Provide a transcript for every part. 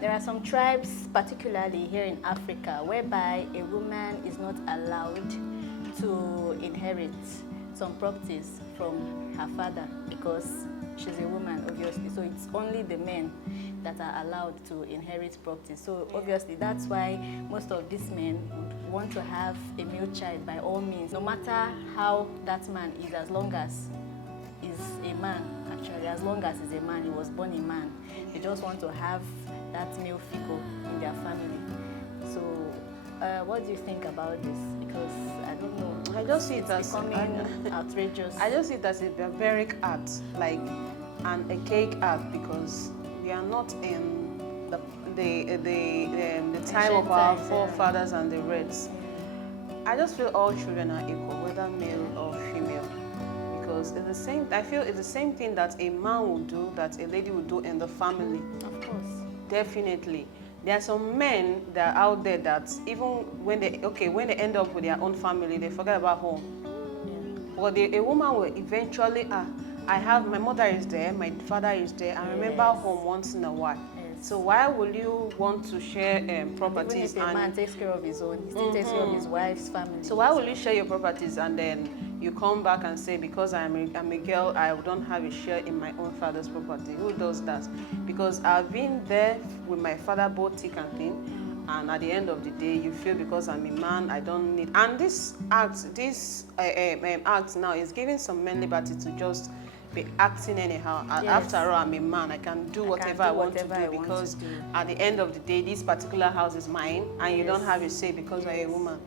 There are some tribes, particularly here in Africa, whereby a woman is not allowed to inherit some properties from her father because she's a woman, obviously. So it's only the men that are allowed to inherit properties. So obviously that's why most of these men would want to have a male child by all means, no matter how that man is, as long as is a man, actually, as long as he's a man, he was born a man. They just want to have that male figure in their family. So, what do you think about this? Because I don't know. I just see it it's as becoming outrageous. I just see it as a barbaric act, like a cake act, because we are not in the time of our forefathers and the reds. I just feel all children are equal, whether male or female. Because it's the same. I feel it's the same thing that a man would do that a lady would do in the family. Of course. Definitely. There are some men that are out there that even when they end up with their own family, they forget about home. Yeah. But a woman will eventually, my mother is there, my father is there, I remember home once in a while. Yes. So why will you want to share properties? Even if a man takes care of his own, he still takes care of his wife's family. So why will you share your properties and then you come back and say, because I'm a girl, I don't have a share in my own father's property? Who does that? Because I've been there with my father, both thick and thin, and at the end of the day, you feel because I'm a man, I don't need. And this act now is giving some men liberty to just be acting anyhow. Yes. After all, I'm a man, I can do whatever I want to do because at the end of the day, this particular house is mine, and you don't have a say because you're a woman.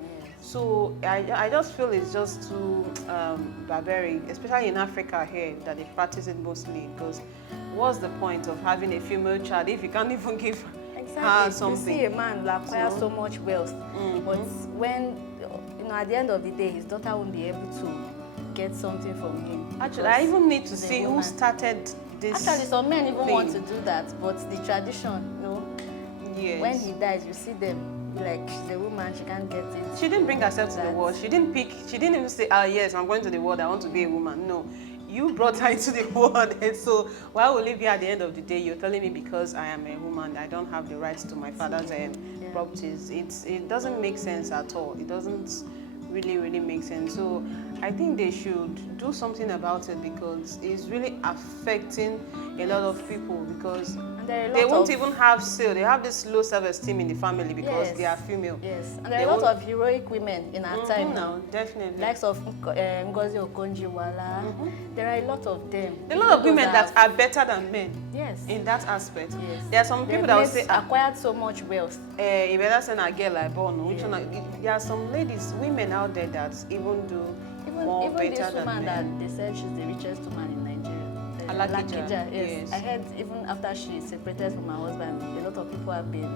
So I just feel it's just too barbaric, especially in Africa here, that they practice it mostly. Because what's the point of having a female child if you can't even give her something? You see a man that acquires so much wealth, but when, at the end of the day, his daughter won't be able to get something from him. Actually, I even need to see who started this. Actually, some men even want to do that, but the tradition, yes. When he dies, you see them. Like, she's a woman, she can't get it. She didn't bring herself to the world. She didn't even say, yes, I'm going to the world, I want to be a woman. No, you brought her into the world. And so why will it be at the end of the day, you're telling me because I am a woman, I don't have the rights to my father's properties? It doesn't make sense at all. It doesn't really make sense. So I think they should do something about it because it's really affecting a lot of people, because they won't even have say. They have this low self-esteem in the family because they are female. Yes, and there are a lot of heroic women in our time now. Definitely. Likes of Ngozi Okonjo-Iweala. There are a lot of them. A lot of women that are better than men. Yes. In that aspect. Yes. There are some people that will say acquired so much wealth. You better send a girl like born. There are some ladies, women out there that even do more better than men. That they said she's the richest woman in Nigeria. Alakija, yes. I heard even after she separated from her husband, a lot of people have been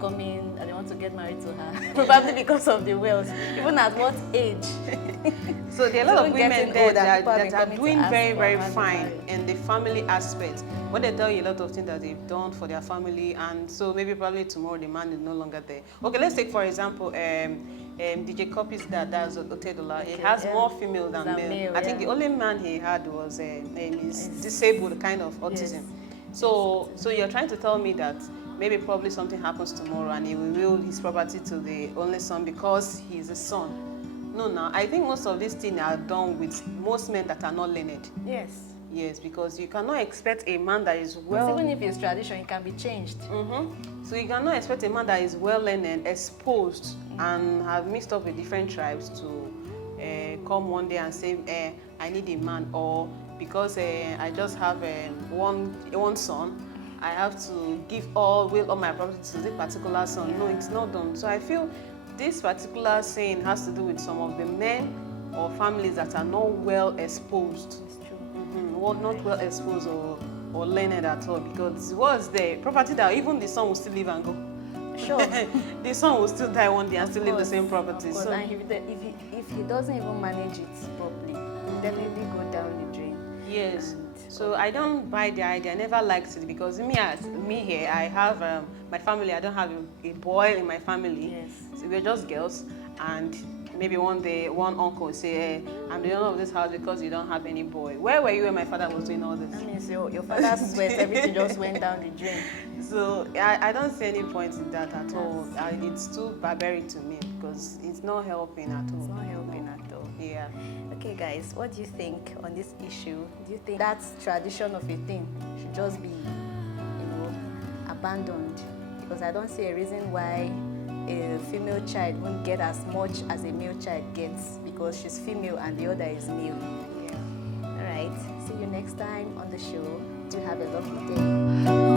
coming and they want to get married to her, probably because of the wealth. Even at what age? So there are a lot of women there that are doing very fine in the family aspect. When they tell you a lot of things that they've done for their family, and so maybe probably tomorrow the man is no longer there. Okay, let's take for example DJ Copy's that's Otedola. He has more female than male. I think the only man he had was is disabled, kind of autism. Yes. So you're trying to tell me that maybe probably something happens tomorrow and he will will his property to the only son because he's a son. No, I think most of these things are done with most men that are not learned. Yes. Yes, because you cannot expect a man that is well... Even if it's tradition, it can be changed. So you cannot expect a man that is well learned, exposed, and have mixed up with different tribes to come one day and say, I need a man, or because I just have one son, I have to give all my property to this particular son. No, it's not done. So I feel this particular saying has to do with some of the men or families that are not well exposed. Not well exposed or learned at all, because what's the property that even the son will still live and go? Sure. The son will still die one day and still live the same property. So, and if he doesn't even manage it properly, he'll definitely go down the drain. Yes. So I don't buy the idea. I never liked it because me here, I have my family. I don't have a boy in my family. Yes. So we're just girls, and maybe one day one uncle say, hey, I'm the owner of this house because you don't have any boy. Where were you when my father was doing all this? That means your father's sweat, everything just went down the drain. So I don't see any point in that at all. It's too barbaric to me because it's not helping at all. It's not helping at all. Yeah. Okay, guys, what do you think on this issue? Do you think that tradition of a thing should just be, abandoned? Because I don't see a reason why a female child won't get as much as a male child gets because she's female and the other is male. Yeah. All right. See you next time on the show. Do have a lovely day.